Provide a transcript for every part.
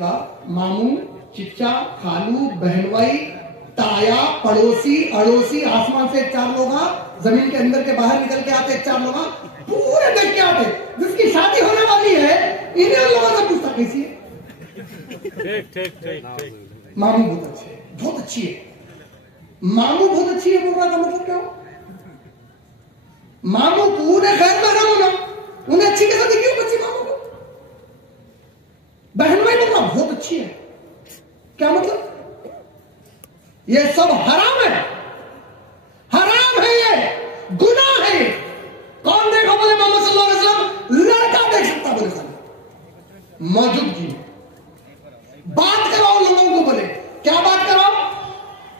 मामू, चिच्चा, खालू, बहनवाई, ताया, पड़ोसी, अड़ोसी, आसमान से 4 लोग, जमीन के अंदर के बाहर निकल के आते 4 लोग, पूरे देख के आते। जिसकी शादी होने वाली है इन्हें लोगों से पूछता कैसी है। मामू बहुत अच्छे है, बहुत अच्छी है। मामू बहुत अच्छी है बोलने का मतलब क्या हो? मामू पूरे घर में रहो ना, उन्हें अच्छी कैसे दिखी बच्ची मामू को? बहनवाई बोलना बहुत अच्छी है, क्या मतलब? ये सब हराम है, हराम है, ये गुनाह है। कौन देखो बोले मोहम्मद सल्लल्लाहु अलैहि वसल्लम, लड़का देख सकता बोले खाली मौजूदगी में। बात कराओ लोगों को, बोले क्या बात कराओ?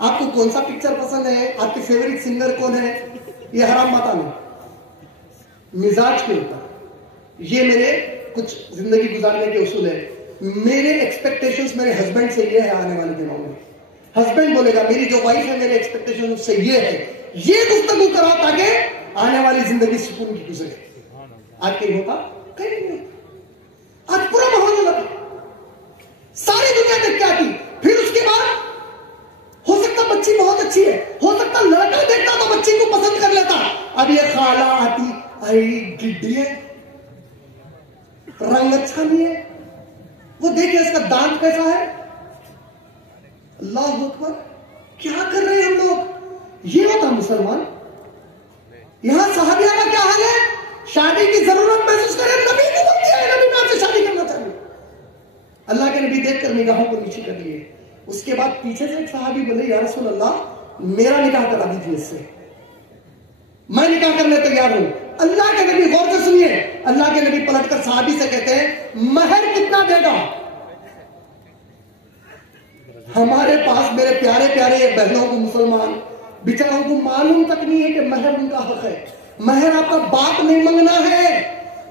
आपको कौन सा पिक्चर पसंद है, आपके फेवरेट सिंगर कौन है, ये हराम बात नहीं। मिजाज के ऊपर ये मेरे कुछ जिंदगी गुजारने के उसूल है। मेरे एक्सपेक्टेशंस मेरे हस्बैंड से ये है आने वाले दिनों में। हस्बैंड बोलेगा मेरी जो वाइफ है मेरे एक्सपेक्टेशन उससे ये है, ये गुफ्तगू कराओ ताकि आने वाली जिंदगी सुकून की गुजरे। आज कहीं होता, कहीं नहीं होता। आज पूरा माहौल लगा, सारी दुनिया देख के आती, फिर उसके बाद हो सकता बच्ची बहुत अच्छी है, हो सकता लड़का देखता तो बच्ची को पसंद कर लेता। अब ये खाला आती, आई गिड्डी है, रंग अच्छा नहीं है, वो देखे इसका दांत कैसा है, अल्लाह अकबर, क्या कर रहे हैं हम लोग? ये होता मुसलमान। यहां सहाबिया का क्या हाल है? शादी की जरूरत महसूस करें, नबी को बोल दिया है, नबी में आपसे शादी करना चाहिए। अल्लाह के नबी देखकर निगाहों को नीचे कर लिए। उसके बाद पीछे से एक सहाबी बोले या रसूल अल्लाह मेरा निकाह करा दीजिए इससे, मैं निकाह करने तैयार हूं। अल्लाह के नबी गौर से सुनिए, अल्लाह के नबी पलटकर सहाबी से कहते हैं महर कितना देगा? हमारे पास मेरे प्यारे प्यारे बहनों को, मुसलमान बेचारों को मालूम तक नहीं है कि महर उनका हक है। महर आपका बाप नहीं मांगना है,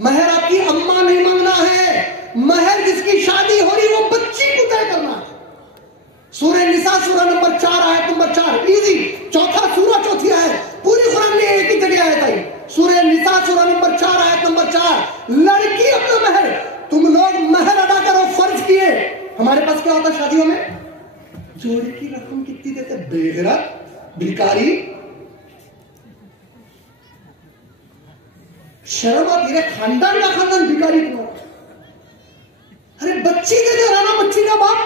महर आपकी अम्मा नहीं मांगना है, महर जिसकी शादी हो रही वो बच्ची को तय करना है। सूरह निसा सूरह नंबर 4 आयत नंबर 4, इजी, चौथा सूरह चौथी आयत, पूरी कुरान में एक ही जगह आयत आई। सूरह निसा सूरह नंबर 4 आयत नंबर 4, लड़की अपना महर, तुम लोग महर अदा करो फर्ज किए। हमारे पास क्या होता शादियों में? जोड़े की रकम कितनी देते? बेगैरत, भिखारी, शर्म आती है, खानदान का खानदान भिखारी तुम्हारा। अरे बच्ची दे दे राना, बच्ची का बाप,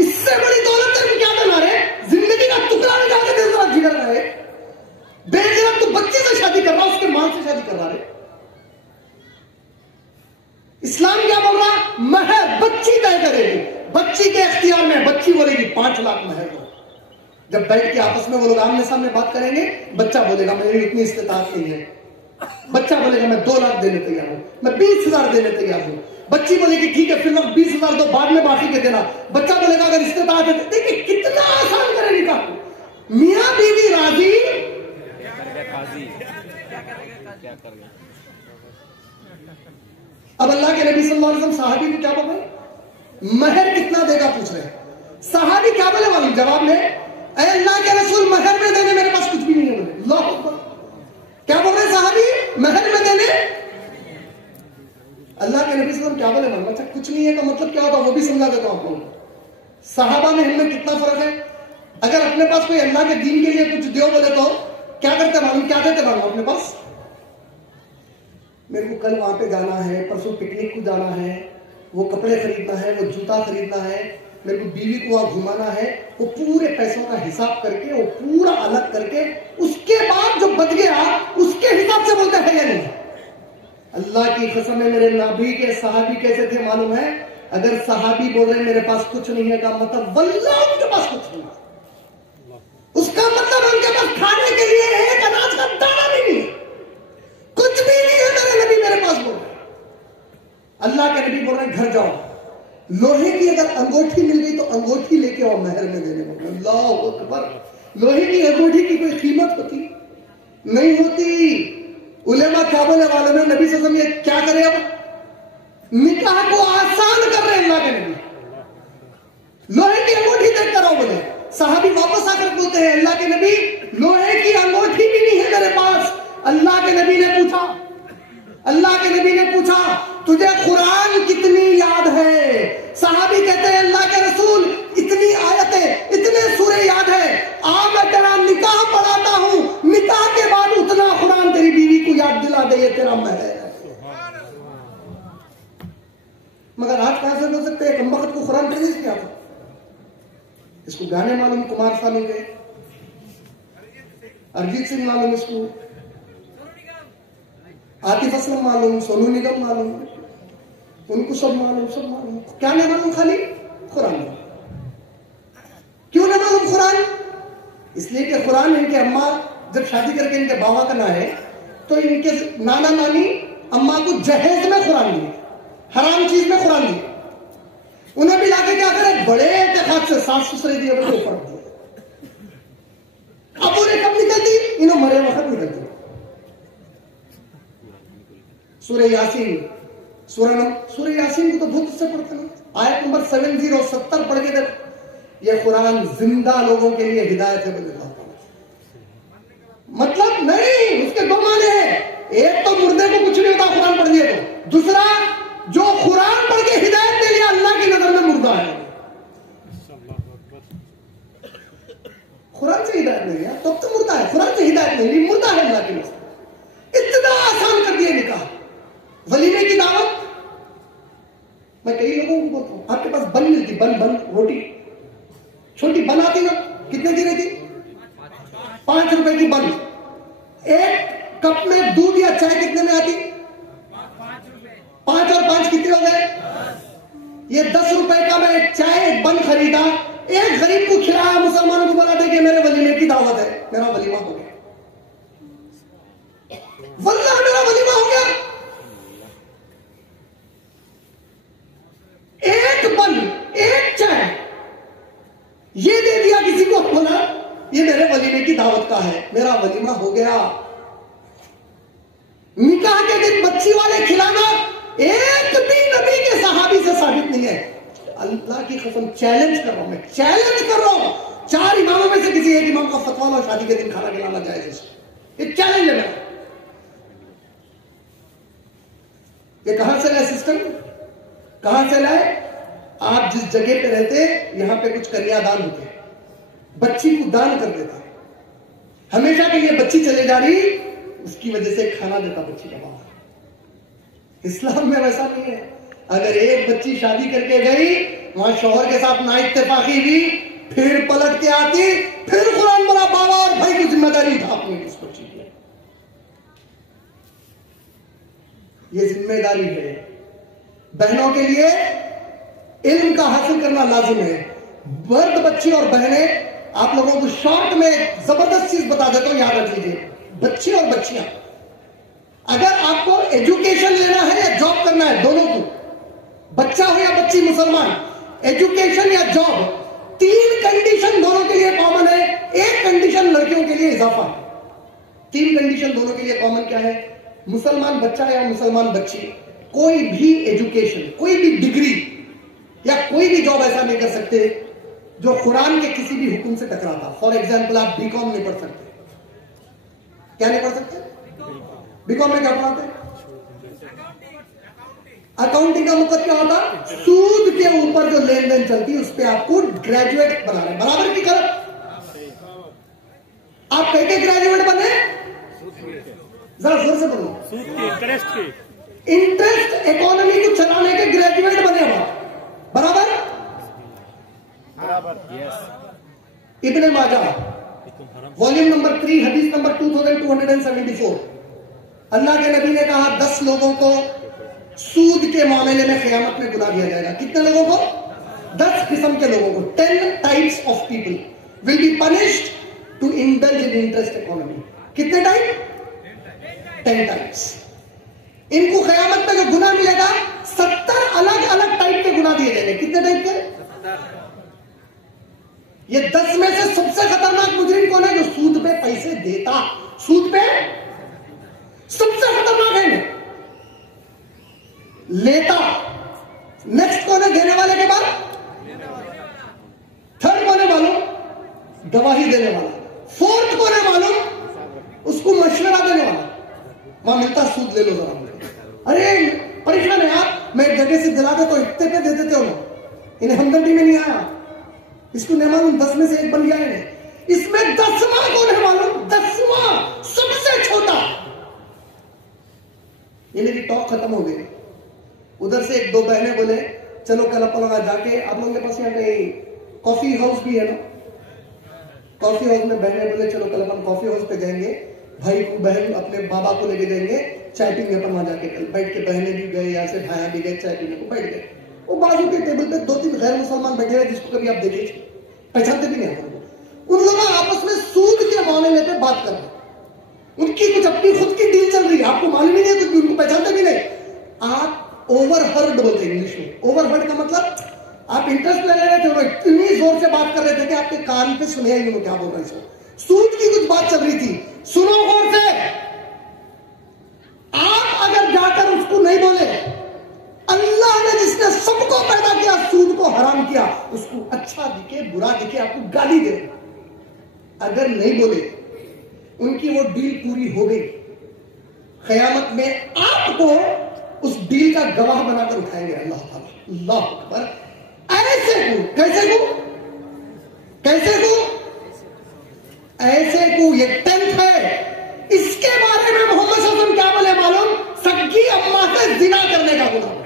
इससे बड़ी दौलत तेरे को क्या करना रे? जिंदगी का टुकड़ा निकाल के दे जरा जिगर रहे। बेगैरत तू बच्ची से शादी कर रहा, उसके मां से शादी कर रहा रे। इस्लाम क्या बोल रहा? महर बच्ची तय करेगी, बच्ची के इख्तियार में। बच्ची बोलेगी 5 लाख महर दो। जब बैठ के आपस में वो लोग आमने सामने बात करेंगे, बच्चा बोलेगा मेरी इतनी इस्तेताअत नहीं है, बच्चा बोलेगा मैं 2 लाख देने तैयार हूं, मैं 20,000 देने तैयार हूं। बच्ची बोलेगी ठीक है फिर लोग 20,000 दो, बाद में बाकी के देना। बच्चा बोलेगा अगर इस्तेताअत है। देखिए कितना आसान करे निकाह, मियां बीवी राजी, क्या कर गए। अब अल्लाह के नबी सल्लल्लाहु अलैहि वसल्लम सहाबी को क्या बोले? महर कितना देगा पूछ रहे हैं। सहाबी क्या बोले मालूम जवाब में? ऐ अल्लाह के रसूल महर में देने मेरे पास कुछ भी नहीं है बोले। अल्लाह अकबर, क्या बोल रहे सहाबी? महर में देने। अल्लाह के नबी सल्लल्लाहु अलैहि वसल्लम क्या बोले मालूम? अच्छा कुछ नहीं है का मतलब क्या होता वो भी समझा देता हूं आपको। सहाबा में हमें कितना फर्क है। अगर अपने पास कोई अल्लाह के दीन के लिए कुछ दो बोले तो क्या करते मालूम? क्या देते मालूम अपने पास? मेरे को कल वहां पे जाना है, परसों पिकनिक को जाना है, वो कपड़े खरीदना है, वो जूता खरीदना है, मेरे को बीवी को वहां घुमाना है। वो पूरे पैसों का हिसाब करके, वो पूरा अलग करके, उसके बाद जो बच गया उसके हिसाब से बोलते हैं या नहीं? अल्लाह की कसम है, मेरे नबी के सहाबी कैसे थे मालूम है? अगर सहाबी बोल रहे मेरे पास कुछ नहीं है का मतलब वल्लाह उनके पास कुछ नहीं है। उसका मतलब उनके पास खाने के लिए एक अनाज का दाना भी नहीं, कुछ भी नहीं है। मेरे नबी मेरे पास बोल रहे, अल्लाह के नबी बोल रहे घर जाओ, लोहे की अगर अंगूठी मिल गई तो अंगूठी लेके आओ महर में देने को। अल्लाह अकबर, लोहे की अंगूठी की कोई कीमत होती नहीं होती। उलेमा क्या बोले वाले में नबी सल्लल्लाहु अलैहि वसल्लम क्या करे? अब निकाह को आसान कर रहे अल्लाह के नबी, लोहे की अंगूठी देखकर आओ बोले। सहाबी वापस आकर बोलते हैं अल्लाह के नबी लोहे की अंगूठी भी नहीं है मेरे पास। अल्लाह के नबी ने पूछा, अल्लाह के नबी ने पूछा तुझे कुरान कितनी याद है? सहाबी कहते हैं दे ये तेरा महल है। मगर आज कहां से बोल सकते हैं एक वक्त को कुरान नहीं किया था। इसको गाने मालूम कुमार सानू के, अरिजीत सिंह मालूम, इसको आतिफ असलम मालूम, सोनू निगम मालूम, उनको सब मालूम, सब मालूम। क्या नहीं मालूम? खाली कुरान। क्यों नहीं मालूम कुरान? इसलिए कि कुरान इनके अम्मा जब शादी करके इनके बाबा का ना है तो इनके नाना नानी अम्मा को जहेज में कुरान दिए, हराम चीज में कुरान दिए। उन्हें भी लाके क्या करे, बड़े एहतियात से साफ सुथरे दिए, बड़े ऊपर दिए। अब उन्हें कब निकलती? इन्हों मरे वक्त निकलती। सूरह यासीन, सूरह यासीन को तो बहुत से पढ़ते ना। आयत नंबर 70 पढ़ के देखो, ये कुरान जिंदा लोगों के लिए हिदायत है। मतलब नहीं, उसके दो माने हैं। एक तो मुर्दे को कुछ नहीं होता कुरान पढ़ दिए तो, दूसरा जो कुरान पढ़ के हिदायत दे लिया अल्लाह की नजर में मुर्दा है। कुरान से हिदायत नहीं लिया तब तो मुर्दा है, कुरान से हिदायत नहीं ली मुर्दा है अल्लाह की नजर। इतना आसान कर दिया निकाह, वलीमे की दावत। मैं कई लोगों को बोलता हूं आपके पास बन मिलती, बन रोटी छोटी बन आती ना, कितने की रहती? 5 रुपए की बन। एक कप में दूध या चाय कितने में आती? 5 और 5 कितने हो गए? ये 10 रुपए का मैं एक चाय एक बन खरीदा, एक गरीब को खिलाया, मुसलमानों को बोला कि मेरे वलीमे की दावत है, मेरा वलीमा हो गया। वल्लाह मेरा वलीमा हो गया। एक बन एक चाय ये दे दिया किसी को, बोला ये मेरे वलीमे की दावत का है, मेरा वलीमा हो गया। निकाह के दिन बच्ची वाले खिलाना एक भी नबी के सहाबी से साबित नहीं है। अल्लाह की कसम चैलेंज कर रहा हूं, मैं चैलेंज कर रहा हूं, 4 इमामों में से किसी एक इमाम का फतवा लो शादी के दिन खाना खिलाना जायज है। ये चैलेंज है मेरा। ये कहां से लाए सिस्टम? कहां से लाए? आप जिस जगह पे रहते यहां पे कुछ कन्यादान होते, बच्ची को दान कर देता, हमेशा के लिए बच्ची चले जा रही, उसकी वजह से खाना देता बच्ची का बाबा। इस्लाम में वैसा नहीं है। अगर एक बच्ची शादी करके गई, वहां शौहर के साथ ना इत्तेफाकी हुई, फिर पलट के आती, फिर कुरान बोला बाबा और भाई की जिम्मेदारी था अपनी इस बच्ची की। ये जिम्मेदारी है। बहनों के लिए इल्म का हासिल करना लाजिम है। मर्द बच्ची और बहनें, आप लोगों को शॉर्ट में जबरदस्त चीज बता देता हूं, याद रख लीजिए। बच्चे और बच्चियां, अगर आपको एजुकेशन लेना है या जॉब करना है, दोनों को, बच्चा हो या बच्ची मुसलमान, एजुकेशन या जॉब, 3 कंडीशन दोनों के लिए कॉमन है। एक कंडीशन लड़कियों के लिए इजाफा है। 3 कंडीशन दोनों के लिए कॉमन क्या है? मुसलमान बच्चा या मुसलमान बच्ची कोई भी एजुकेशन, कोई भी डिग्री या कोई भी जॉब ऐसा नहीं कर सकते जो कुरान के किसी भी हुक्म से टकराता। फॉर एग्जाम्पल, आप बीकॉम नहीं पढ़ सकते। क्या नहीं पढ़ सकते? बीकॉम में क्या पढ़ाते हैं? अकाउंटिंग का मतलब क्या होता? सूद के ऊपर जो लेन देन चलती है उस पर आपको ग्रेजुएट बना रहे, बराबर की गलत? आप कहीं के ग्रेजुएट बने? जरा जोर से बोलो। सूद के, इंटरेस्ट के, इंटरेस्ट इकोनॉमी को चलाने के ग्रेजुएट बने आप, बराबर? इब्ने माजा वॉल्यूम नंबर 3 हदीस नंबर 2274, अल्लाह के नबी ने कहा 10 लोगों को सूद के मामले में क़यामत में गुनाह दिया जाएगा। कितने लोगों को? 10 किस्म के लोगों को। 10 types of people will be punished to indulge in interest economy. कितने टाइप? 10 टाइप्स। इनको क़यामत में जो गुनाह मिलेगा, 70 अलग अलग टाइप के गुनाह दिए जाएंगे। कितने टाइप के? ये 10 में से सबसे खतरनाक मुजरिम कौन है? जो सूद पे पैसे देता, सूद पे सबसे खतरनाक है लेता। नेक्स्ट कौन है देने वाले के बाद? थर्ड कौन है मालूम? गवाही देने वाला। फोर्थ कौन है मालूम? उसको मशवरा देने वाला। वहां मिलता सूद ले लो जरा। अरे परेशान है आप, मैं एक जगह से दिला दे तो इतने पे दे देते हो ना, इन्हें हमदर्दी में नहीं आया, इसको नहीं मालूम 10 में से एक बन गया है। इसमें 10वां कौन है मालूम? 10वां सबसे छोटा। ختم ہو گئے. ادھر سے ایک دو بہنیں بولے چلو کل اپن وہاں جا کے, آپ لوگوں کے پاس یہاں کہیں کافی ہاؤس بھی ہے نا, کافی ہاؤس میں بہنیں بولے چلو کل اپن کافی ہاؤس پہ جائیں گے, بھائی کو بہن اپنے بابا کو لے کے جائیں گے, چائے پیں گے اپن وہاں جا کے. کل بیٹھ کے بہنیں بھی گئے, یہاں سے بھائیاں بھی گئے, چائے پینے کو بیٹھ گئے. وہ بازو کے ٹیبل پہ دو تین غیر مسلمان بیٹھے ہیں جس کو کبھی آپ دیکھیں پہچانتے بھی نہیں. ان لوگوں آپس میں سود کے معاملے پہ بات کر رہے ہیں, ان کی کچھ اپنی خود کی ڈیل چل رہی ہے, آپ کو معلوم ہی نہیں ہے, ان کو پہچانتے بھی نہیں. آپ اوور ہرڈ بولتے ہیں انگلش میں. اوور ہرڈ کا مطلب آپ انٹرسٹ لے رہے تھے, وہ اتنی زور سے بات کر رہے تھے کہ آپ کے کان پہ سنیا ہی نہیں کیا بول رہے ہیں. سود کی کچھ بات چل رہی تھی, سنو غور سے. آپ اگر جا کر اس کو نہیں بولے, اللہ نے جس نے سب کو پیدا کیا سود کو حرام کیا, اس کو اچھا دکھے برا دکھے آپ کو گالی دے, اگر نہیں بولے ان کی وہ ڈیل پوری ہو گئی. قیامت میں آپ کو اس ڈیل کا گواہ بنا کر اٹھائیں گے اللہ تعالیٰ. اللہ اکبر. ایسے کو کیسے کو کیسے کو ایسے کو یہ ٹینتھ ہے. اس کے بارے میں محمد صلی اللہ علیہ وسلم کیا بولے معلوم؟ سگی اماں سے زنا کرنے کا گناہ.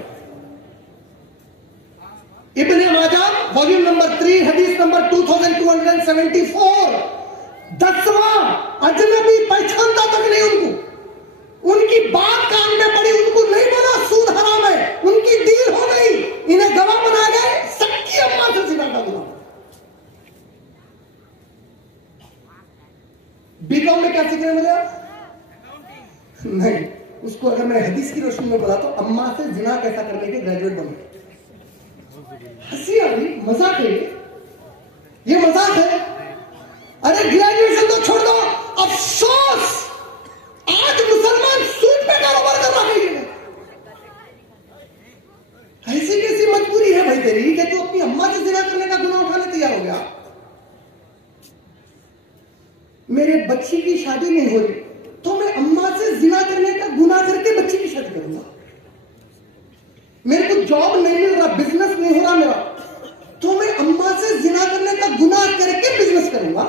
ابن ماجہ والیوم نمبر 3 حدیث نمبر 2274. 10واں اجنبی پہچانتا تک نہیں ان کو, ان کی بات کان میں پڑی, ان کو نہیں بولا سود حرام ہے, ان کی ڈیل ہو گئی, انہیں گواہ بنا گئے, سگی اماں سے زنا کا گناہ. بی کام میں کیا سیکھ رہے ہیں مجھے آپ؟ نہیں, اس کو اگر میں حدیث کی روشنی میں بولا تو اماں سے زنا کیسا کرنے کے گریجویٹ بن گئے. ہنسی آ رہی, مذاق ہے یہ مذاق ہے. ارے گریجویشن تو چھوڑ دو, افسوس آج مسلمان سود پہ کاروبار کر رہا ہے. ایسی کیسی مجبوری ہے بھائی تیری کہ تو اپنی اماں سے زنا کرنے کا گناہ اٹھانے تیار ہو گیا؟ میرے بچی کی شادی نہیں ہو رہی تو میں اماں سے زنا کرنے کا گناہ کر کے بچی کی شادی کروں گا. میرے کو جاب نہیں مل رہا, بزنس نہیں ہو رہا میرا, تو میں اماں سے زنا کرنے کا گناہ کر کے بزنس کروں گا.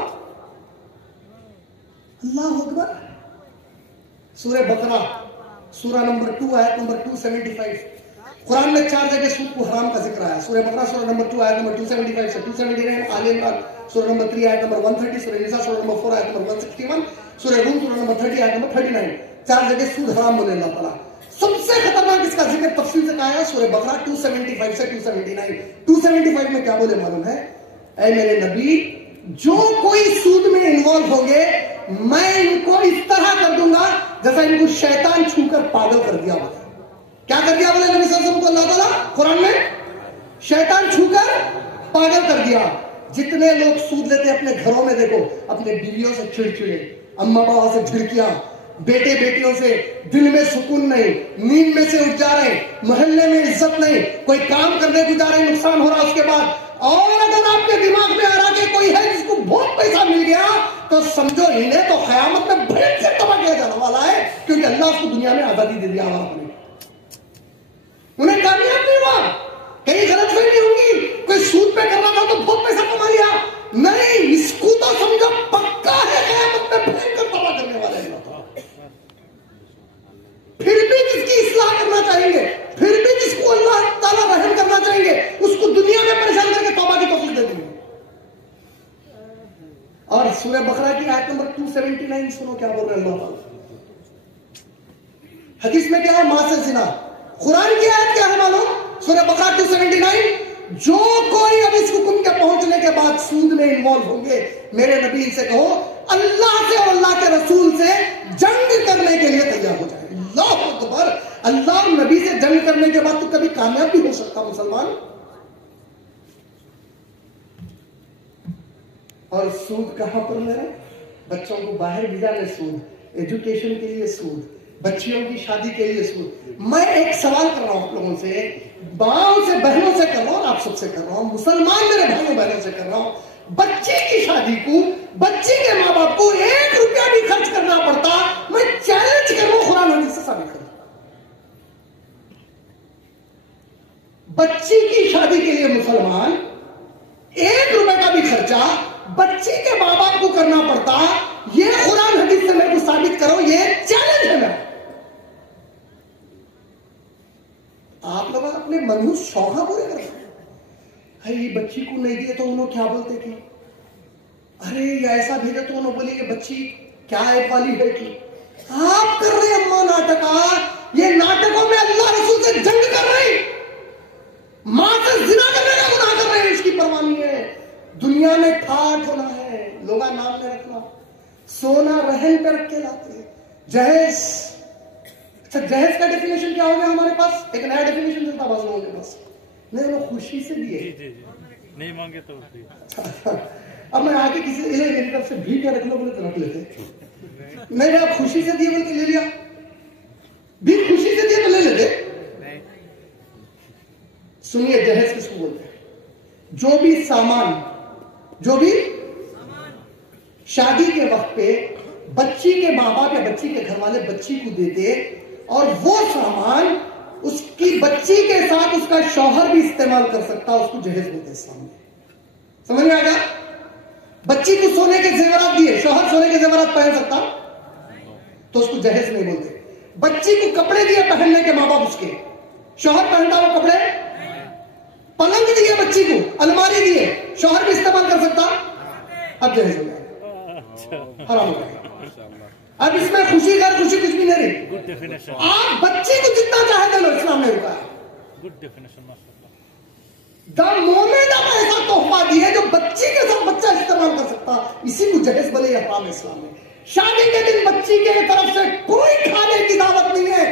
اللہ اکبر. سورہ بقرہ سورہ نمبر 2 آیت نمبر 275. قرآن میں 4 جگہ سود کو حرام کا ذکر آیا. سورہ بقرہ سورہ نمبر 2 آیت نمبر 275 سے 279, آل عمران سورہ نمبر 3 آیت نمبر 130, سورہ نساء سورہ نمبر 4 آیت نمبر 161, سورہ روم سورہ نمبر 30 آیت نمبر 39. 4 جگہ سود حرام بولے اللہ تعالیٰ. سب سے خطرناک اس کا ذکر تفصیل سے کہا ہے سورہ بقرہ 275 سے 279. 275 میں کیا بولے معلوم ہے؟ اے میرے نبی, جو کوئی سود میں انوالو ہوں گے میں ان کو اس طرح کر دوں گا جیسا ان کو شیطان چھو کر پاگل کر دیا. کیا کر دیا بولے نبی صلی اللہ علیہ وسلم کو اللہ تعالیٰ قرآن میں؟ شیطان چھو کر پاگل کر دیا. جتنے لوگ سود لیتے اپنے گھروں میں دیکھو, اپنے بیویوں سے چڑچڑے, اماں بابا سے جھڑکیاں, بیٹے بیٹیوں سے دل میں سکون نہیں, نیند میں سے اٹھ جا رہے ہیں, محلے میں عزت نہیں, کوئی کام کرنے کو جا رہے ہیں نقصان ہو رہا اس کے بعد. اور اگر آپ کے دماغ میں آ رہا کہ کوئی ہے جس کو بہت پیسہ مل گیا تو سمجھو انہیں تو قیامت میں بھڑک سے تباہ کیا جانے والا ہے, کیونکہ اللہ اس کو دنیا میں آزادی دے دیا ہوا نے. انہیں کامیاب نہیں ہوا, کہیں غلط فہمی ہوگی, کوئی سود پہ کر رہا تھا تو بہت پیسہ کما لیا. نہیں, اس کو تو سمجھو پکا ہے قیامت میں بھڑک کر تباہ کرنے والا ہے. پھر بھی جس کی اصلاح کرنا چاہیں گے, پھر بھی جس کو اللہ تعالیٰ رحم کرنا چاہیں گے, اس کو دنیا میں پریشان کر کے توبہ کی توفیق دے دیں گے. اور سورہ بقرہ کی آیت نمبر 279 سنو کیا بول رہے ہیں اللہ تعالیٰ. حدیث میں کیا ہے؟ ماں سے زنا. قرآن کی آیت کیا ہے معلوم؟ سورہ بقرہ 279. جو کوئی اب اس حکم کے پہنچنے کے بعد سود میں انوالو ہوں گے, میرے نبی سے کہو اللہ سے اور اللہ کے رسول سے جنگ کرنے کے لیے تیار ہو جائے. اللہ اکبر. اللہ اور نبی سے جنگ کرنے کے بعد تو کبھی کامیاب بھی ہو سکتا مسلمان. اور سود کہاں پر لے رہے؟ بچوں کو باہر بھیجانے سود, ایجوکیشن کے لیے سود, بچیوں کی شادی کے لیے سود. میں ایک سوال کر رہا ہوں آپ لوگوں سے, باؤں سے بہنوں سے کر رہا ہوں, آپ سب سے کر رہا ہوں, مسلمان میرے بھائیوں بہنوں سے کر رہا ہوں. بچے کی شادی کو بچے کے ماں باپ کو 1 روپیہ بھی خرچ کرنا پڑتا, میں چیلنج کر رہا ہوں قرآن حدیث سے ثابت کروں. بچی کی شادی کے لیے مسلمان 1 روپے کا بھی خرچہ بچی کے ماں باپ کو کرنا پڑتا, یہ قرآن حدیث سے میرے کو ثابت کرو. یہ چیلنج ہے میرا. मनहूस शौका पूरे करना है। ये बच्ची को नहीं दिए तो उन्होंने क्या बोलते कि अरे ये ऐसा भेजा तो उन्होंने बोली कि बच्ची क्या ऐप वाली है कि आप कर रहे अम्मा नाटक। ये नाटकों में अल्लाह रसूल से जंग कर रही, मां से जिना करने का गुनाह कर रहे हैं, इसकी परवाह नहीं है। दुनिया में ठाठ होना है, लोग नाम में रखना, सोना रहन पर रख के लाते हैं। जहेज, अच्छा जहेज का डेफिनेशन क्या हो गया हमारे पास? एक नया डेफिनेशन चलता है लोगों के पास, नहीं वो खुशी से दिए, नहीं मांगे तो अब मैं आके किसी मेरी तरफ से भी क्या रख लो बोले तो रख लेते, नहीं आप खुशी से दिए बोल के ले लिया, भी खुशी से दिए तो ले लेते। सुनिए जहेज किसको बोलते हैं? जो भी सामान शादी के वक्त पे बच्ची के माँ बाप या बच्ची के घर वाले बच्ची को देते और वो सामान उसकी बच्ची के साथ उसका शौहर भी इस्तेमाल कर सकता, उसको जहेज बोलते हैं। सामने समझ में आ गया? बच्ची को सोने के जेवरात दिए, शौहर सोने के जेवरात पहन सकता तो उसको जहेज नहीं बोलते। बच्ची को कपड़े दिए पहनने के माँ बाप उसके, शौहर पहनता वो कपड़े, पलंग दिए बच्ची को, अलमारी दिए, शौहर भी इस्तेमाल कर सकता, अब जहेज हो गया, हराम हो गया। अब इसमें खुशी कर खुशी कुछ भी नहीं रही। Good definition. आप बच्ची को जितना चाहे दे लो, इस्लाम ने रुका। Good definition. द मोमेंट आप ऐसा तोहफा दिए जो बच्ची के साथ बच्चा इस्तेमाल कर सकता, इसी को जहेज बोले, या हराम इस्लाम में। शादी के दिन बच्ची के तरफ से कोई खाने की दावत नहीं है।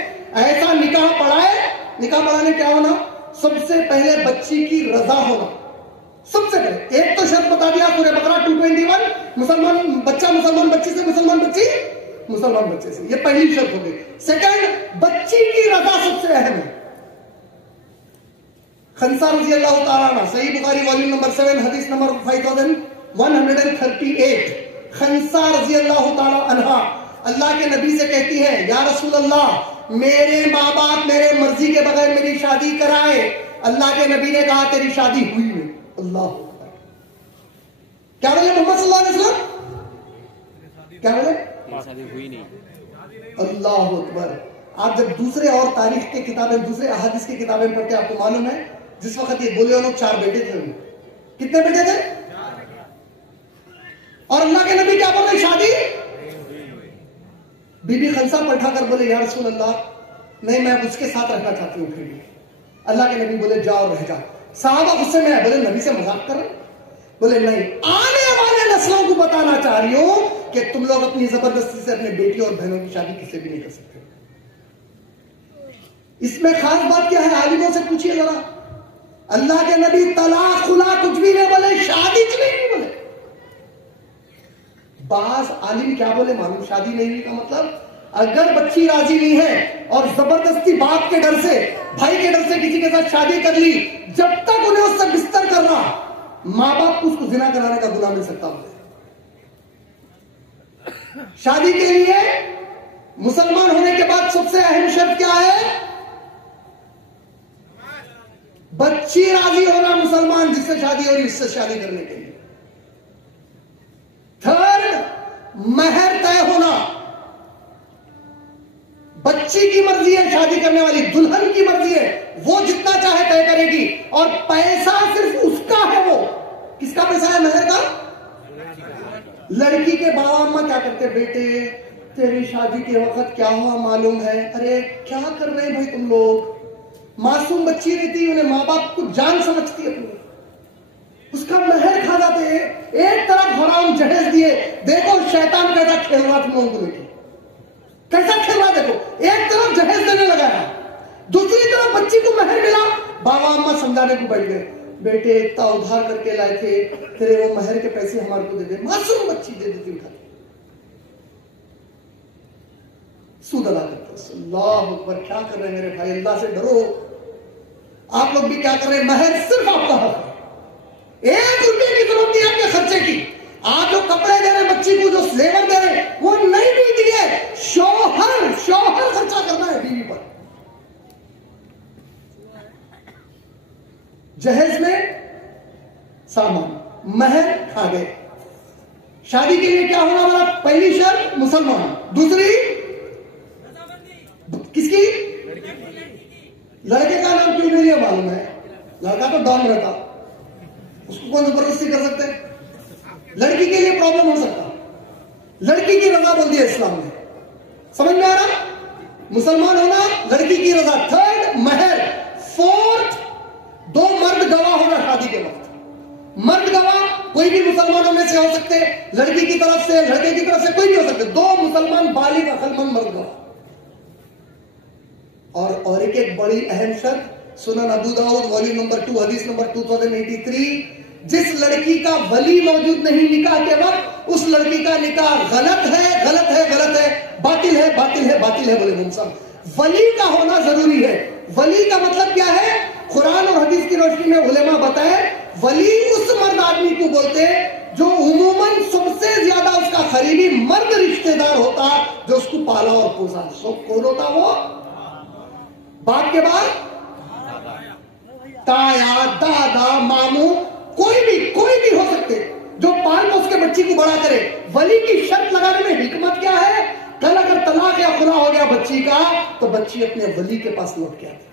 ऐसा निकाह पढ़ाए, निकाह पढ़ाने क्या होना? सबसे पहले बच्ची की रजा होना, सबसे पहले। एक तो शर्त बता दिया सूरह बकरा 221, मुसलमान बच्चा मुसलमान बच्ची से, मुसलमान बच्ची मुसलमान बच्चे से, ये पहली शर्त हो गई। सेकंड, बच्ची की रजा सबसे अहम है। खंसा रजी अल्लाह ताला अन्हा, सही बुखारी वॉल्यूम नंबर 7 हदीस नंबर 5138, खंसा रजी अल्लाह ताला अन्हा अल्लाह के नबी से कहती है, या रसूल अल्लाह मेरे माँ बाप मेरे मर्जी के बगैर मेरी शादी कराए। अल्लाह के नबी ने कहा तेरी शादी हुई नहीं। अल्लाह क्या बोले मोहम्मद सल्लल्लाहु अलैहि वसल्लम? क्या बोले? शादी हुई नहीं। अल्लाह अकबर। आप जब दूसरे और तारीख के किताबें, दूसरे अहादीस की किताबें पढ़ते, आपको मालूम है जिस वक्त ये बोले उन्होंने 4 बेटे थे। कितने बेटे थे? और अल्लाह के नबी क्या बोले? शादी। बीबी खंसा पलटा कर बोले, या रसूल अल्लाह नहीं मैं उसके साथ रहना चाहती हूँ। फिर अल्लाह के नबी बोले जाओ रह जाओ। साहबा गुस्से में है, बोले नबी से मजाक कर रहे? बोले नहीं, आने वाले नस्लों को बताना चाह रही हूं कि तुम लोग अपनी जबरदस्ती से अपने बेटी और बहनों की शादी किसी भी नहीं कर सकते। इसमें खास बात क्या है? आलिमों से पूछिए जरा। अल्लाह के नबी तलाक खुला कुछ भी नहीं बोले, शादी की नहीं बोले। बाज आलिम क्या बोले मालूम? शादी नहीं हुई का मतलब अगर बच्ची राजी नहीं है और जबरदस्ती बाप के डर से, भाई के डर से किसी के साथ शादी कर ली, जब तक उन्हें उससे बिस्तर कर रहा, मां बाप को उसको जिना कराने का गुनाह मिल सकता है। शादी के लिए मुसलमान होने के बाद सबसे अहम शर्त क्या है? बच्ची राजी होना, मुसलमान जिससे शादी हो रही उससे शादी करने के लिए। थर्ड, महर तय होना। बच्ची की मर्जी है, शादी करने वाली दुल्हन की मर्जी है, वो जितना चाहे तय करेगी और पैसा सिर्फ उसका है। वो किसका पैसा है? महर का। लड़की के बाबा अम्मा क्या करते? बेटे तेरी शादी के वक्त क्या हुआ मालूम है? अरे क्या कर रहे हैं भाई तुम लोग? मासूम बच्ची रहती, उन्हें माँ बाप को जान समझती है, उसका महर खा जाते हैं। एक तरफ हराम जहेज दिए, देखो शैतान कैसा खेल रहा तुम लोगों को लेके, कैसा खेल रहा देखो। एक तरफ जहेज देने लगा है, दूसरी तरफ बच्ची को महर मिला, बाबा अम्मा समझाने को बैठ गए, बेटे इतना उधार करके लाए थे, तेरे वो महर के पैसे हमारे को दे दे। मासूम बच्ची दे देती उठा, सूद अदा करते। अल्लाह अकबर, क्या कर रहे हैं मेरे भाई? अल्लाह से डरो। आप लोग भी क्या कर रहे हैं? महर सिर्फ आपका हक है, 1 रुपये की जरूरत नहीं आपके खर्चे की। आप जो कपड़े दे रहे हैं बच्ची को, जो जेवर दे रहे हैं, वो नहीं भी दिए, शौहर खर्चा करना है बीवी पर। जहेज में सामान, महर खा गए। शादी के लिए क्या होना हमारा? पहली शर्त मुसलमान, दूसरी किसकी? लड़के का नाम क्यों مجھے معلوم ہے لڑکا تو ڈان رہتا, اس کو کون زبردستی کر سکتے ہیں؟ لڑکی کے لیے پرابلم ہو سکتا, لڑکی کی رضا بندی ہے اسلام میں, سمجھ میں آ رہا؟ مسلمان ہونا لڑکی کی رضا, تھرڈ مہر, فورتھ 2 مرد گواہ ہونا شادی کے وقت. مرد گواہ کوئی بھی مسلمانوں میں سے ہو سکتے, لڑکی کی طرف سے لڑکے کی طرف سے کوئی بھی ہو سکتے, 2 مسلمان بالغ عقل مند مرد گواہ. اور ایک بڑی اہم شرط, سنن ابو داؤد والیوم نمبر 2 حدیث نمبر 2083, جس لڑکی کا ولی موجود نہیں نکاح کے وقت, اس لڑکی کا نکاح غلط ہے, غلط ہے, غلط ہے, باطل ہے, باطل ہے, باطل ہے. بولے ہم ولی کا ہونا ضروری ہے. ولی کا مطلب کیا ہے؟ قرآن اور حدیث کی روشنی میں علماء بتائے, ولی اس مرد آدمی کو بولتے جو عموماً سب سے زیادہ اس کا قریبی مرد رشتہ دار ہوتا, جو اس کو پالا اور پوسا. سب کون ہوتا وہ؟ باپ کے بعد تایا, دادا, ماموں, کوئی بھی ہو سکتے جو پال پوس کے بچی کو بڑا کرے. ولی کی شرط لگانے میں حکمت کیا ہے؟ کل اگر طلاق یا خلا ہو گیا بچی کا, تو بچی اپنے ولی کے پاس لوٹ کے آتی,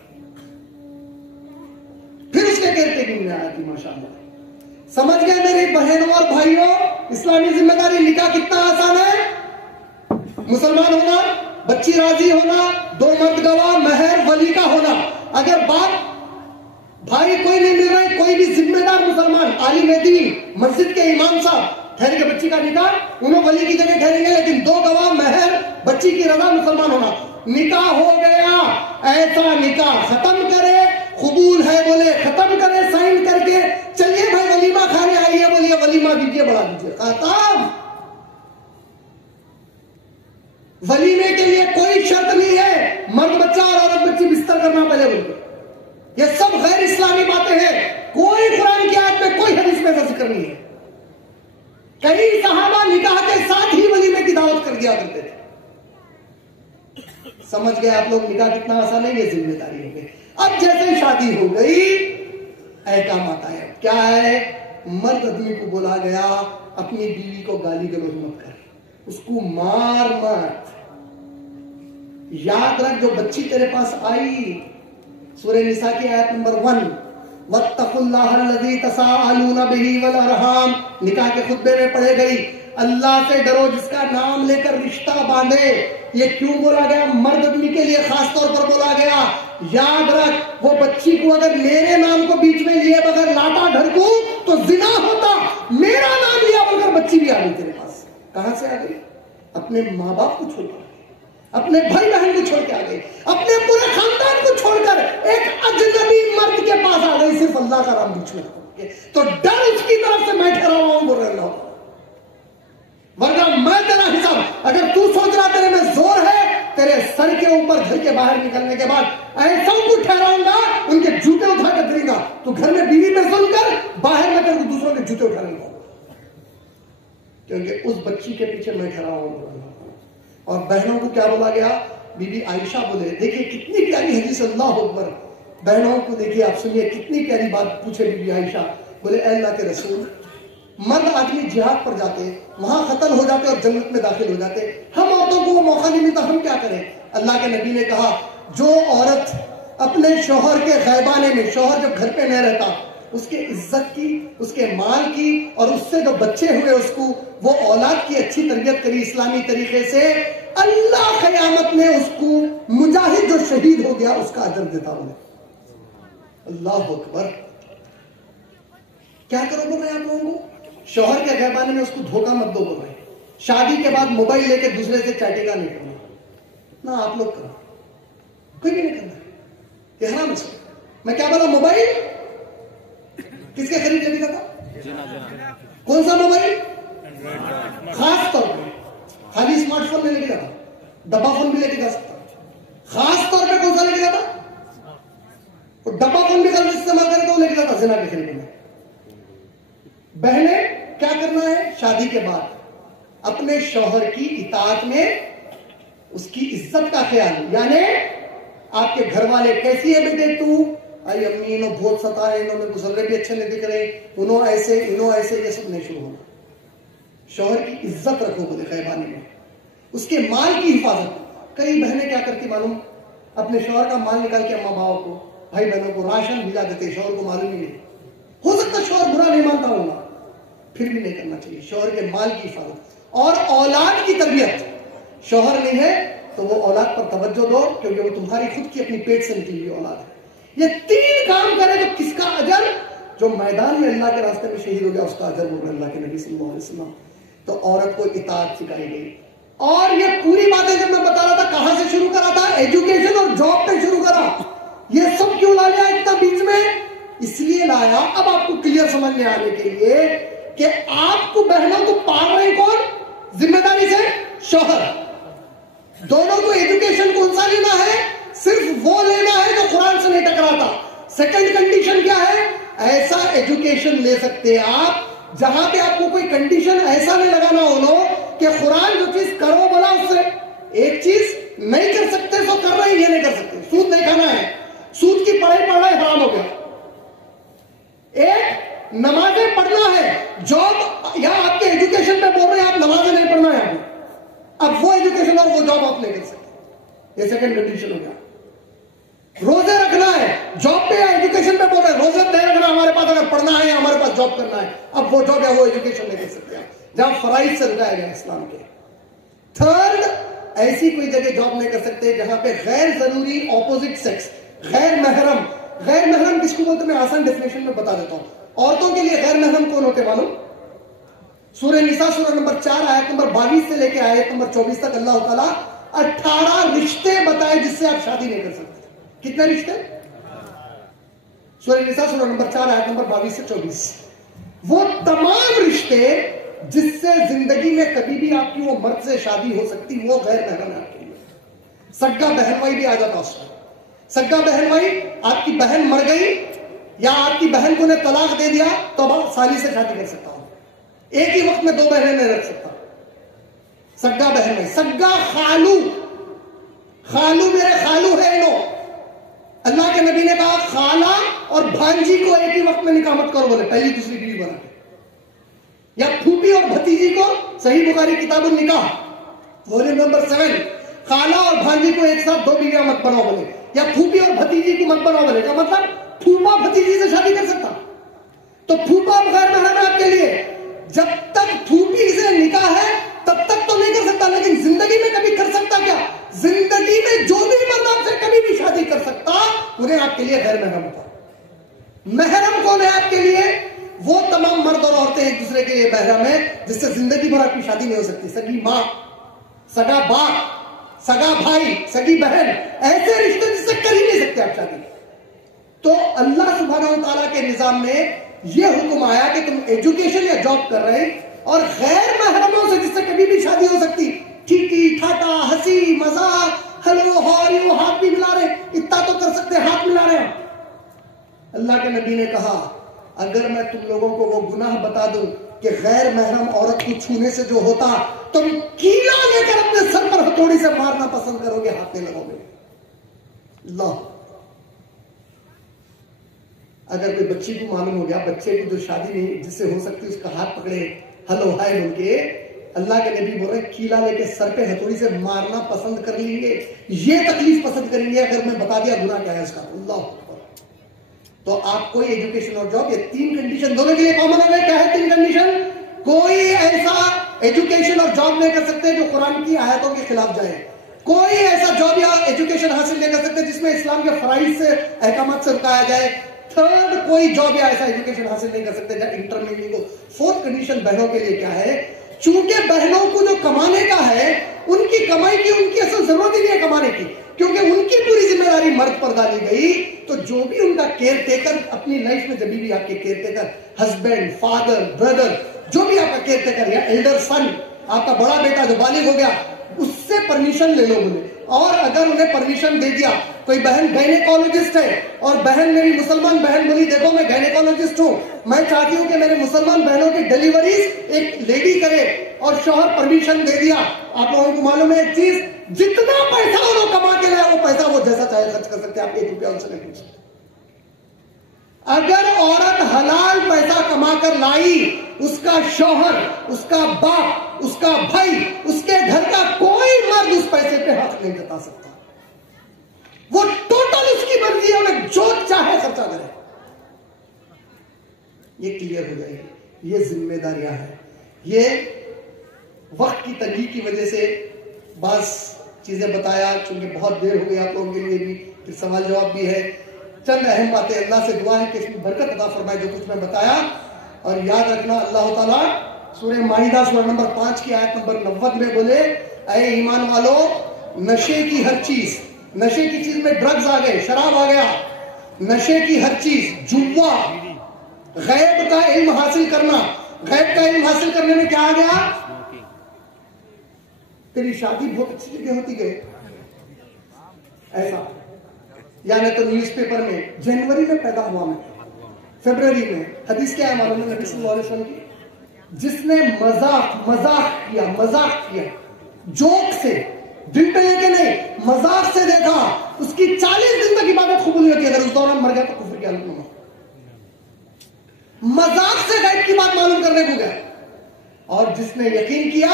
پھر اس کے کیئر ٹیکنگ میں آتی. ماشاءاللہ سمجھ گئے میرے بہنوں اور بھائیوں, اسلامی ذمہ داری نکاح کتنا آسان ہے. مسلمان ہونا, بچی راضی ہونا, 2 مرد گواہ, مہر, ولی کا ہونا. اگر باپ بھائی کوئی نہیں مل رہا, کوئی بھی ذمہ دار مسلمان, عالم دین, مسجد کے امام صاحب ٹھہر کے بچی کا نکاح, انہوں ولی کی جگہ ٹھہریں گے, لیکن 2 گواہ, مہر, بچی کی رضا, مسلمان ہونا. نکاح ہو گیا, ایسا نکاح ختم کرے, قبول ہے بولے ختم کرے, سائن کر کے چلیے بھائی ولیمہ کھانے آئیے, بولیے ولیمہ دیجیے, بڑھا دیجیے, ختم. ولیمے کے لیے کوئی شرط نہیں ہے مرد بچہ اور عورت بچی بستر کرنا پہلے بولتے. یہ سب غیر اسلامی باتیں ہیں, کوئی قرآن کی آیت میں کوئی حدیث میں ذکر نہیں ہے. کئی صحابہ نکاح کے ساتھ ہی ولیمے کی دعوت کر دیا کرتے تھے. سمجھ گئے آپ لوگ نکاح کتنا آسان ہے, یہ ذمہ داری ہو گئی. اب جیسے شادی ہو گئی, احکامات آئے. کیا ہے؟ مرد آدمی کو بولا گیا اپنی بیوی کو گالی گلوچ مت کر, اس کو مار مت. یاد رکھ جو بچی تیرے پاس آئی, سورہ نساء کی آیت نمبر 1, وَاتَّقُوا اللَّهَ الَّذِي تَسَاءَلُونَ بِهِ وَالْأَرْحَامَ, نکاح کے خطبے میں پڑھے گئی, اللہ سے ڈرو جس کا نام لے کر رشتہ باندھے. یہ کیوں بولا گیا؟ مرد آدمی کے لیے خاص طور پر بولا گیا. یاد رکھ, وہ بچی کو اگر میرے نام کو بیچ میں لیے بغیر لاتا ڈھڑکوں تو زنا ہوتا. میرا نام لیا بغیر بچی بھی آ گئی تیرے پاس. کہاں سے آ گئی؟ اپنے ماں باپ کو چھوڑ کر, اپنے بھائی بہن کو چھوڑ کے آ گئی, اپنے پورے خاندان کو چھوڑ کر ایک اجنبی مرد کے پاس آ گئی, صرف اللہ کا نام بیچ میں. تو ڈر اس کی طرف سے میں ٹھہرا ہوا ہوں, بول رہا ہوں, ورنہ میں تیرا حساب. اگر تو سوچ رہا تیرے میں زور ہے, تیرے سر کے اوپر گھر کے باہر نکلنے کے بعد ایسا کو ٹھہراؤں گا, ان کے جوتے اٹھا کر کریں گا. تو گھر میں بیوی پہ سن کر, باہر میں تیرے کو دوسروں کے جوتے اٹھانے گا, کیونکہ اس بچی کے پیچھے میں ٹھہرا ہوں. اور بہنوں کو کیا بولا گیا؟ بی بی عائشہ بولے, دیکھیں کتنی پیاری حدیث, اللہ اکبر. بہنوں کو دیکھیے, آپ سنیے کتنی پیاری بات پوچھے بی بی عائشہ. بولے اے اللہ کے رسول, مرد آدمی جہاد پر جاتے, وہاں قتل ہو جاتے اور جنت میں داخل ہو جاتے, ہم عورتوں کو وہ موقع نہیں ملتا, ہم کیا کریں؟ اللہ کے نبی نے کہا, جو عورت اپنے شوہر کے غیبانے میں, شوہر جب گھر پہ نہیں رہتا, اس کے عزت کی, اس کے مال کی, اور اس سے جو بچے ہوئے اس کو وہ اولاد کی اچھی تربیت کری اسلامی طریقے سے, اللہ قیامت میں اس کو مجاہد جو شہید ہو گیا اس کا اجر دیتا ہوں. اللہ اکبر. کیا کرو بول رہے ہیں آپ لوگوں کو؟ شوہر کے غیبانے میں اس کو دھوکہ مت دو بول رہے ہیں. شادی کے بعد موبائل لے کے دوسرے سے چیٹنگ نہیں کرنا, نہ آپ لوگ کرنا, کوئی بھی نہیں کرنا, یہ حرام ہے. میں کیا بولا؟ موبائل کس کے خرید لے گا تھا؟ کون سا موبائل؟ خاص طور پہ خالی اسمارٹ فون نہیں لے کے جاتا, ڈبا فون بھی لے کے جا سکتا. خاص طور پہ کون سا لے کے جاتا؟ اور ڈبا فون بھی غلط استعمال کرے تو لے کے جاتا زنا کے خریدنے میں. بہنیں کیا کرنا ہے؟ شادی کے بعد اپنے شوہر کی اطاعت میں اس کی عزت کا خیال, یعنی آپ کے گھر والے کیسی ہے بیٹے تو, آئی امی انہوں بہت ستائے, انہوں میں گزرے بھی اچھے نہیں دکھ رہے, انہوں ایسے انہوں ایسے, یہ سب نہیں شروع ہونا. شوہر کی عزت رکھو بولے خیبانی میں, اس کے مال کی حفاظت. کئی بہنیں کیا کرتی معلوم؟ اپنے شوہر کا مال نکال کے اماں باؤ کو, भाई बहनों को राशन भिजा देते, शौहर को मालूम ही नहीं। हो सकता है शौहर बुरा नहीं मानता होगा, फिर भी नहीं करना चाहिए। शौहर के माल की हिफाजत और औलाद की तरबियत। शौहर नहीं है तो वो औलाद पर तवज्जो दो, क्योंकि वो तुम्हारी खुद की अपनी पेट से निकली हुई औलाद है। ये 3 काम करे तो किसका अजर? जो मैदान में अल्लाह के रास्ते में शहीद हो गया उसका अजर बोल रहे अल्लाह के नबी सल्लल्लाहु अलैहि वसल्लम। तो औरत को इताअत सिखाई गई। और ये पूरी बातें जब मैं बता रहा था कहां से शुरू करा था? एजुकेशन और जॉब पे शुरू करा। ये सब क्यों ला लिया इतना बीच में? इसलिए लाया, अब आपको क्लियर समझ में आने के लिए कि आपको बहनों को पाल रहे कौन जिम्मेदारी से? शौहर। दोनों को एजुकेशन कौन सा लेना है? सिर्फ वो लेना है जो कुरान से नहीं टकराता। सेकंड कंडीशन क्या है? ऐसा एजुकेशन ले सकते हैं आप जहां पे आपको कोई कंडीशन ऐसा नहीं लगाना हो कि कुरान जो चीज करो बोला उससे एक चीज नहीं कर सकते तो कर रहे हैं, ये नहीं कर सकते। सूद नहीं खाना है, सूद की पढ़ाई पढ़ना हराम हो गया। एक नमाजें पढ़ना है, जॉब या आपके एजुकेशन पे बोल रहे हैं आप नमाजें नहीं पढ़ना है आपको, अब वो एजुकेशन और वो जॉब आप नहीं कर सकते। ये सेकंड कंडीशन हो गया। रोजे रखना है, जॉब पे या एजुकेशन पे बोल रहे हैं रोजे नहीं रखना हमारे पास, अगर पढ़ना है हमारे पास जॉब करना है, अब वो जॉब या वो एजुकेशन नहीं कर सकते आप, जहां फराइज से रुकाया गया इस्लाम के। थर्ड, ऐसी कोई जगह जॉब नहीं कर सकते जहां पे गैर जरूरी ऑपोजिट सेक्स, गैर महरम। गैर महरम किसको बोलते? मैं आसान डेफिनेशन में बता देता हूं। औरतों के लिए गैर महरम कौन होते मालूम? सूरह निसा सूरह नंबर 4 आयत नंबर 22 से लेके आयत नंबर 24 तक अल्लाह ताला 18 रिश्ते बताए जिससे आप शादी नहीं कर सकते। कितने रिश्ते? सूरह निसा सूरह नंबर 4 आयत नंबर 22 से 24। वो तमाम रिश्ते जिससे जिंदगी में कभी भी आपकी वो मर्द से शादी हो सकती, वो गैर महरम है आपके लिए। सग्गा बहन भाई भी आ जाता उसमें। सग्गा बहन भाई, आपकी बहन मर गई या आपकी बहन को ने तलाक दे दिया तो अब साली से शादी कर सकता हूं। एक ही वक्त में 2 बहनें नहीं रख सकता। सग्गा बहन भाई। सग्गा खालू, खालू मेरे खालू है नो। अल्लाह के नबी ने कहा खाला और भांजी को एक ही वक्त में निकाह मत करो, बोले पहली दूसरी बीवी बना के। या फूफी और भतीजी को, सही बुखारी किताबुल निकाह वॉल्यूम नंबर 7, खाला और भांजी को एक साथ 2 बीवियां मत बनाओ बोले, या फूफी और भतीजी को मत बनाओ बोले। का मतलब फूफा भतीजी से शादी कर सकता, तो फूफा गैर महरम है आपके लिए। जब तक फूफी से निकाह है तब तक तो नहीं कर सकता, लेकिन जिंदगी में कभी कर सकता क्या? जिंदगी में जो भी मर्द आपसे कभी भी शादी कर सकता, उन्हें आपके लिए गैर महरम होता। महरम कौन है आपके लिए? वो तमाम मर्द और औरतें एक दूसरे के लिए महरम है जिससे जिंदगी भर आपकी शादी नहीं हो सकती। सगी माँ, सगा बाप, सगा भाई, सगी बहन, ऐसे रिश्ते जिससे कर ही नहीं सकते आप शादी। तो अल्लाह सुब्हानहू तआला के निजाम में यह हुक्म आया कि तुम एजुकेशन या जॉब कर रहे और गैर महरमों से जिससे कभी भी शादी हो सकती, ठीठी ठाटा हंसी मजाक, हेलो हाउ आर यू, हाथ भी मिला रहे, इतना तो कर सकते, हाथ मिला रहे। अल्लाह के नबी ने कहा अगर मैं तुम लोगों को वो गुनाह बता दूं कि गैर महरम औरत को छूने से जो होता, तुम कीला लेकर अपने सर पर हथौड़ी से मारना पसंद करोगे, हाथ नहीं लगोगे। अल्लाह। अगर कोई बच्ची को मालूम हो गया, बच्चे को जो शादी नहीं जिससे हो सकती उसका हाथ पकड़े हेलो हाय बोल के, अल्लाह के नबी बोल रहे कीला लेके सर पे हथौड़ी से मारना पसंद कर लेंगे, ये तकलीफ पसंद करेंगे अगर मैं बता दिया गुनाह क्या है उसका। अल्लाह। तो आप कोई एजुकेशन और जॉब, ये 3 कंडीशन दोनों के लिए कॉमन है। क्या है 3 कंडीशन? कोई ऐसा एजुकेशन और जॉब नहीं कर सकते जो कुरान की आयतों के खिलाफ जाए। कोई ऐसा जॉब या एजुकेशन हासिल नहीं कर सकते जिसमें इस्लाम के फराइज से अहकामात से रुकाया जाए। थर्ड, कोई जॉब या ऐसा एजुकेशन हासिल नहीं कर सकते जहां इंटरमीडिएट हो। फोर्थ कंडीशन बहनों के लिए क्या है? चूंकि बहनों को जो कमाने का है, उनकी कमाई की उनकी असल जरूरत ही नहीं है कमाने की, क्योंकि उनकी पूरी जिम्मेदारी मर्द पर डाली गई। तो जो भी उनका केयर टेकर अपनी लाइफ में, जब भी आपके care taker husband, father, brother, जो भी आपका केयर टेकर या एल्डर सन, आपका बड़ा बेटा जो बालिग हो गया, उससे परमिशन ले लो बोले। और अगर उन्हें परमिशन दे दिया, कोई बहन गायनेकोलॉजिस्ट है और बहन मेरी मुसलमान बहन बोली देखो मैं गायनेकोलॉजिस्ट हूं, मैं चाहती हूं कि मेरे मुसलमान बहनों की डिलीवरीज एक लेडी करे, और शौहर परमिशन दे दिया। आप लोगों को मालूम है एक चीज, जितना पैसा वो कमा के लाए वो पैसा वो जैसा चाहे खर्च कर सकते हैं, आप 1 रुपया उनसे नहीं पूछ सकते। अगर औरत हलाल पैसा कमा कर लाई, उसका शौहर, उसका बाप, उसका भाई, उसके घर का कोई मर्द उस पैसे पे हाथ नहीं जता सकता। वो टोटल उसकी मर्जी है, उन्हें जो یہ کلیئر ہو جائے گی. یہ ذمہ داریاں ہیں. یہ وقت کی تنگی کی وجہ سے بعض چیزیں بتایا, چونکہ بہت دیر ہو گئی آپ لوگوں کے لیے بھی, پھر سوال جواب بھی ہے. چند اہم باتیں, اللہ سے دعا ہے کہ اس میں برکت عطا فرمائے جو کچھ میں بتایا. اور یاد رکھنا, اللہ تعالیٰ سورہ مائدہ سورہ نمبر 5 کی آیت نمبر 90 میں بولے, اے ایمان والو, نشے کی ہر چیز, نشے کی چیز میں ڈرگز آ گئے, شراب آ گیا, نشے کی ہر چیز, جوا, غیب کا علم حاصل کرنا, غیب کا علم حاصل کرنے میں کیا آ گیا, تیری شادی بہت اچھی جگہ ہوتی گئے, ایسا. یعنی تو نیوز پیپر میں جنوری میں پیدا ہوا میں, فیبروری میں, حدیث کیا ہے معلوم ہے نبی صلی اللہ علیہ وسلم کی, جس نے مذاق کیا جوک سے, دل پہ لے کے نہیں, مذاق سے دیکھا, اس کی 40 دن تک عبادت قبول نہیں ہوتی, اگر اس دوران مر گیا تو کفر کی حالت میں. مذاق سے غیب کی بات معلوم کرنے کو گیا. اور جس نے یقین کیا,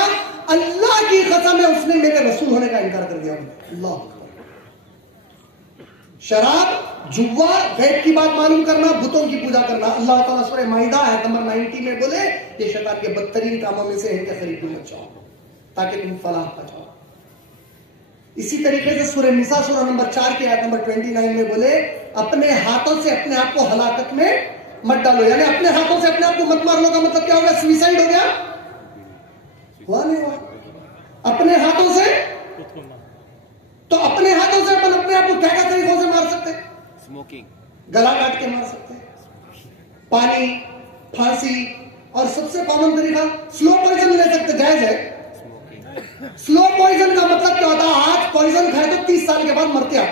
اللہ کی قسم ہے اس نے میرے رسول ہونے کا انکار کر دیا. اللہ, شراب, جوا, غیب کی بات معلوم کرنا, بتوں کی پوجا کرنا. اللہ تعالیٰ سورہ مائدہ آیت نمبر 90 میں بولے, یہ شیطان کے بدترین کاموں میں سے ان کے قریب مت جاؤ تاکہ تم فلاح پا جاؤ. اسی طریقے سے سورہ نساء سورہ نمبر 4 کی آیت نمبر 29 میں بولے, اپنے ہاتھوں سے اپنے آپ کو ہلاکت میں مت ڈالو. یعنی اپنے ہاتھوں سے اپنے آپ کو مت مار لو کا مطلب کیا ہوگا, سویسائڈ ہو گیا, ہوا نہیں ہوا. اپنے ہاتھوں سے, تو اپنے ہاتھوں سے اپن اپنے آپ کو کیا کیا طریقوں سے مار سکتے ہیں, اسموکنگ, گلا کاٹ کے مار سکتے ہیں, پانی, پھانسی, اور سب سے کامن طریقہ سلو پوائزن لے سکتے, جائز ہے. سلو پوائزن کا مطلب کیا ہوتا ہے, آج پوائزن کھائے تو 30 سال کے بعد مرتے آپ.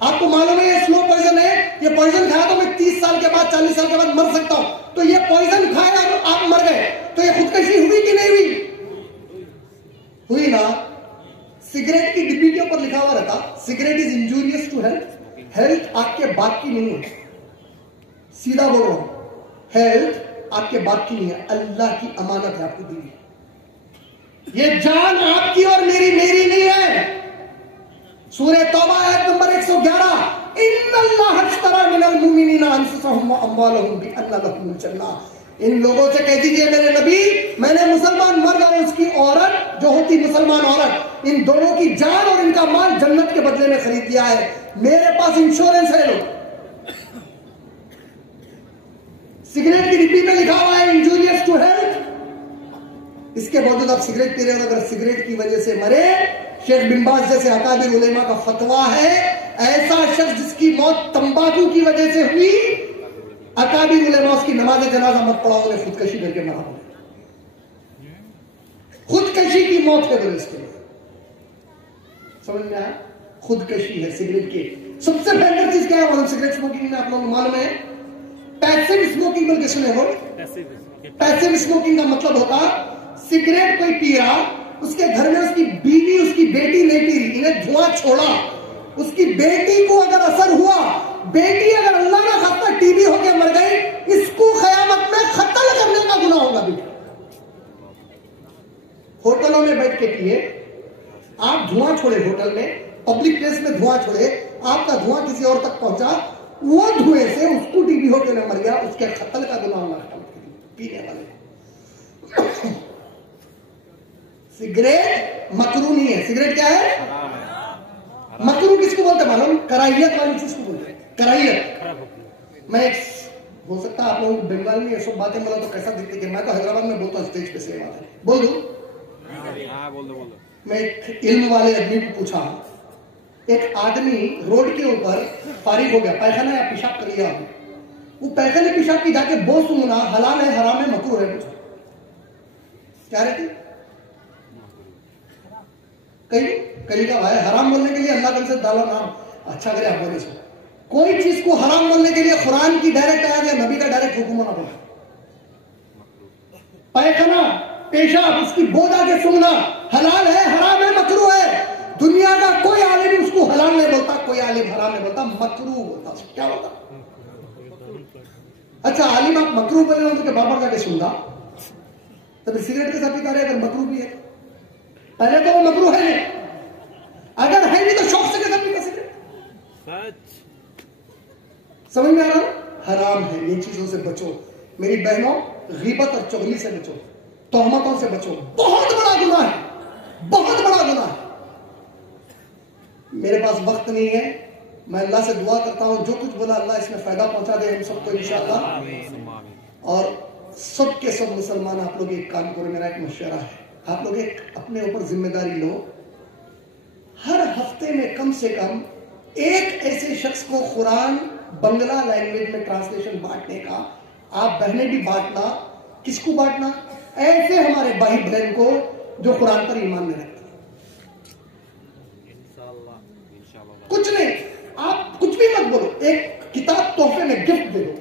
آپ کو معلوم ہے یہ سلو پوائزن ہے, یہ پوائزن کھایا تو میں 30 سال کے بعد 40 سال کے بعد مر سکتا ہوں. تو یہ پوائزن کھایا اور آپ مر گئے, تو یہ خودکشی ہوئی کہ نہیں ہوئی, ہوئی نا. سگریٹ کی ڈبی کے اوپر لکھا ہوا رہتا, cigarette is injurious to health, health آپ کے باپ کی نہیں ہے. سیدھا بول رہا ہوں, ہیلتھ آپ کے باپ کی نہیں ہے, اللہ کی امانت ہے آپ کو دی ہوئی. یہ جان آپ کی اور میری نہیں ہے. سورہ توبہ آیت نمبر 111, ان اللہ اشتری من المؤمنین انفسهم واموالهم بان لهم الجنہ. ان لوگوں سے کہہ دیجئے میرے نبی, میں نے مسلمان مرد اور اس کی عورت جو ہوتی مسلمان عورت, ان دونوں کی جان اور ان کا مال جنت کے بدلے میں خرید دیا ہے. میرے پاس انشورنس ہے. لوگ سگریٹ کی ڈبی میں لکھا ہوا ہے انجوریس ٹو ہیلتھ, اس کے باوجود آپ سگریٹ پی رہے ہو. اگر سگریٹ کی وجہ سے مرے, شیخ بن باز جیسے اکابر علماء کا فتویٰ ہے, ایسا شخص جس کی موت تمباکو کی وجہ سے ہوئی, اکابر علماء اس کی نماز جنازہ مت پڑھاؤ, انہیں خودکشی کر کے مرا. خودکشی کی موت ہے بولے اس کے لیے. سمجھ میں آیا, خودکشی ہے سگریٹ کی. سب سے بہتر چیز کیا ہے معلوم, سگریٹ اسموکنگ میں آپ لوگوں کو معلوم ہے, پیسو اسموکنگ بول کے سنے ہو. پیسو اسموکنگ کا مطلب ہوتا, سگریٹ کوئی پی رہا, اس کے گھر میں اس کی بیوی اس کی بیٹی نہیں پی رہی, انہیں دھواں چھوڑا, اس کی بیٹی کو اگر اثر ہوا, بیٹی اگر اللہ نہ خاصہ ٹی بی ہو کے مر گئی, اس کو قیامت میں قتل کرنے کا گناہ ہوگا. بیٹی ہوٹلوں میں بیٹھ کے پیے, آپ دھواں چھوڑے, ہوٹل میں پبلک پلیس میں دھواں چھوڑے, آپ کا دھواں کسی اور تک پہنچا, وہ دھوئے سے اس کو ٹی بی ہو کے نہ مر گیا, اس کے قتل کا گناہ ہوگا پینے والے. سگریٹ مکروہ نہیں ہے. سگریٹ کیا ہے, مکروہ کس کو بولتے ہیں معلوم, کراہیت والی چیز کو بولتے ہیں, کراہیت. میں ہو سکتا ہے آپ لوگوں کو بنگال میں یہ سب باتیں بولا تو کیسا دکھتے کہ میں تو حیدرآباد میں بولتا ہوں اسٹیج پہ سے بات ہے, بول دوں. میں ایک علم والے آدمی کو پوچھا, ایک آدمی روڈ کے اوپر فارغ ہو گیا, پیخانہ یا پیشاب کر لیا, وہ پیخانے پیشاب کی جا کے بہت سنا, حلال ہے حرام ہے مکروہ ہے. پوچھا کیا رہتی, کہیں کا بھائی حرام بولنے کے لیے اللہ تعالیٰ سے ڈالا نام اچھا کرے آپ بولے سے. کوئی چیز کو حرام بولنے کے لیے قرآن کی ڈائریکٹ آیا یا نبی کا ڈائریکٹ حکم ہونا پڑا. پیخانہ پیشاب اس کی بو جا کے سننا, حلال ہے حرام ہے مکروہ ہے. دنیا کا کوئی عالم اس کو حلال نہیں بولتا, کوئی عالم حرام نہیں بولتا, مکروہ بولتا. کیا ہوتا, اچھا عالم آپ مکروہ بولے ہوں تو بار بار جا کے سننا, تو پھر سگریٹ کے ساتھ پیتا رہے اگر مکروہ بھی ہے. پہلے تو وہ مکروہ ہے نہیں, اگر ہے نہیں تو شوق سے کیسا پیتا سگریٹ. سمجھ میں آ رہا, حرام ہے, یہ چیزوں سے بچو. میری بہنوں غیبت اور چغلی سے بچو، تہمتوں سے بچو، بہت بڑا گناہ ہے، بہت بڑا گناہ ہے۔ میرے پاس وقت نہیں ہے، میں اللہ سے دعا کرتا ہوں جو کچھ بولا اللہ اس میں فائدہ پہنچا دے ہم سب کو انشاءاللہ۔ اور سب کے سب مسلمان آپ لوگ ایک کام کرو، میرا ایک مشورہ ہے، آپ لوگ ایک اپنے اوپر ذمہ داری لو، ہر ہفتے میں کم سے کم ایک ایسے شخص کو قرآن بنگلہ لینگویج میں ٹرانسلیشن بانٹنے کا، آپ بہنیں بھی بانٹنا۔ کس کو بانٹنا؟ ایسے ہمارے بھائی بہن کو جو قرآن پر ایمان نہیں رکھتے۔ کچھ نہیں، آپ کچھ بھی مت بولو، ایک کتاب تحفے میں گفٹ دے دو،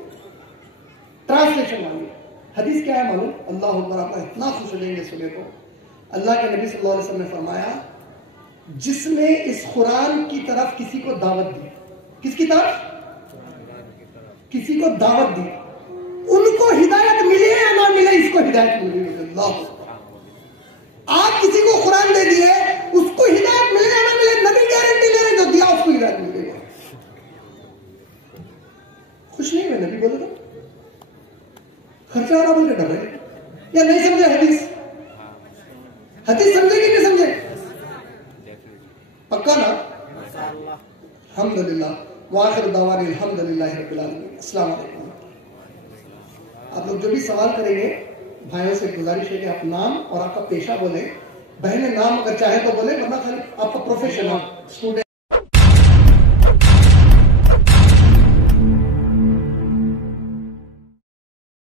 ٹرانسلیشن والی۔ حدیث کیا ہے معلوم؟ اللہ اکبر، آپ اتنا خوش ہو جائیں گے سنے کو۔ اللہ کے نبی صلی اللہ علیہ وسلم نے فرمایا جس نے اس قرآن کی طرف کسی کو دعوت دی، کس کی طرف؟ کسی کو دعوت دی، ان کو ہدایت ملے یا نہ ملے، اس کو ہدایت ملے گی۔ اللہ آپ کسی کو قرآن دے دیے، اس کو ہدایت ملے یا نہ ملے، نبی گارنٹی لے رہے جو دیا اس کو ہدایت ملے گی۔ خوش نہیں ہوئے نبی بولے تو خرچہ ہو رہا بول کے ڈر رہے یا نہیں سمجھے حدیث؟ حدیث سمجھے کہ نہیں سمجھے؟ پکا نا؟ الحمدللہ وآخر دعوانا الحمدللہ رب العالمین۔ السلام علیکم۔ آپ لوگ جو بھی سوال کریں گے بھائیوں سے گزارش ہے کہ آپ نام اور آپ کا پیشہ بولیں، بہنیں نام اگر چاہے تو بولیں، ورنہ خالی آپ کا پروفیشن ہے، اسٹوڈنٹ